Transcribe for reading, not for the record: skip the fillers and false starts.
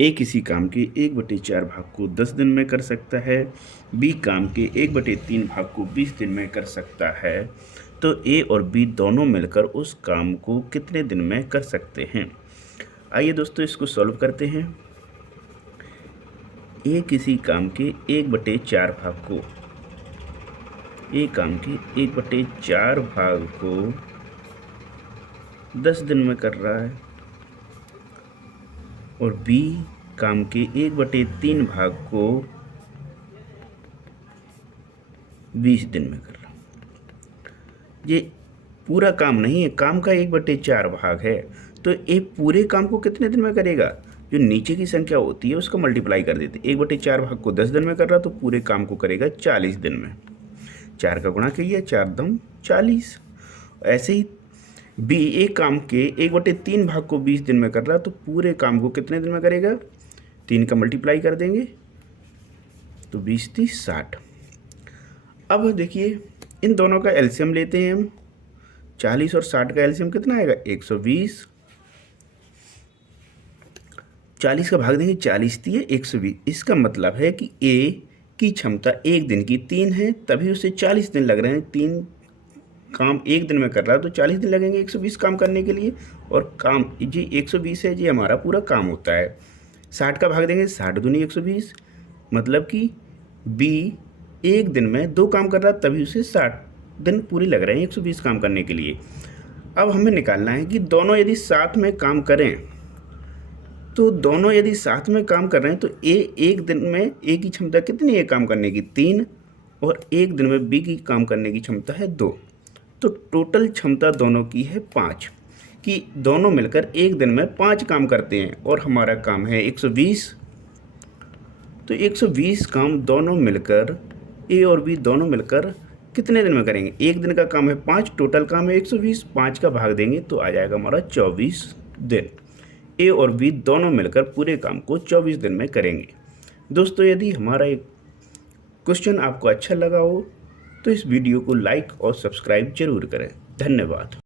ए किसी काम के 1/4 भाग को 10 दिन में कर सकता है, बी काम के 1/3 भाग को 20 दिन में कर सकता है, तो ए और बी दोनों मिलकर उस काम को कितने दिन में कर सकते हैं। आइए दोस्तों इसको सॉल्व करते हैं। ए किसी काम के 1/4 भाग को ए काम के 1/4 भाग को 10 दिन में कर रहा है और बी काम के 1/3 भाग को 20 दिन में कर रहा है। ये पूरा काम नहीं है, काम का 1/4 भाग है, तो ये पूरे काम को कितने दिन में करेगा। जो नीचे की संख्या होती है उसको मल्टीप्लाई कर देते। 1/4 भाग को 10 दिन में कर रहा तो पूरे काम को करेगा 40 दिन में। 4 का गुणा किया, 4 दम 40। ऐसे ही बी एक काम के 1/3 भाग को 20 दिन में कर रहा तो पूरे काम को कितने दिन में करेगा। 3 का मल्टीप्लाई कर देंगे तो 20 30 60। अब देखिए इन दोनों का एलसीएम लेते हैं हम। 40 और 60 का एलसीएम कितना आएगा 120। 40 का भाग देंगे, 40 दिए 120। इसका मतलब है कि ए की क्षमता एक दिन की 3 है, तभी उसे 40 दिन लग रहे हैं। 3 काम एक दिन में कर रहा है तो 40 दिन लगेंगे 120 काम करने के लिए। और काम जी 120 है, जी हमारा पूरा काम होता है। 60 का भाग देंगे, 60 दूनी 120, मतलब कि बी एक दिन में 2 काम कर रहा है तभी उसे 60 दिन पूरे लग रहे हैं 120 काम करने के लिए। अब हमें निकालना है कि दोनों यदि साथ में काम करें, तो दोनों यदि साथ में काम कर रहे हैं तो ए एक दिन में ए की क्षमता कितनी है काम करने की 3, और एक दिन में बी की काम करने की क्षमता है 2। तो टोटल क्षमता दोनों की है 5, कि दोनों मिलकर एक दिन में 5 काम करते हैं और हमारा काम है 120। तो 120 काम दोनों मिलकर ए और बी दोनों मिलकर कितने दिन में करेंगे। एक दिन का काम है 5, टोटल काम है 120। 5 का भाग देंगे तो आ जाएगा हमारा 24 दिन। ए और बी दोनों मिलकर पूरे काम को 24 दिन में करेंगे। दोस्तों यदि हमारा एक क्वेश्चन आपको अच्छा लगा हो तो इस वीडियो को लाइक और सब्सक्राइब जरूर करें। धन्यवाद।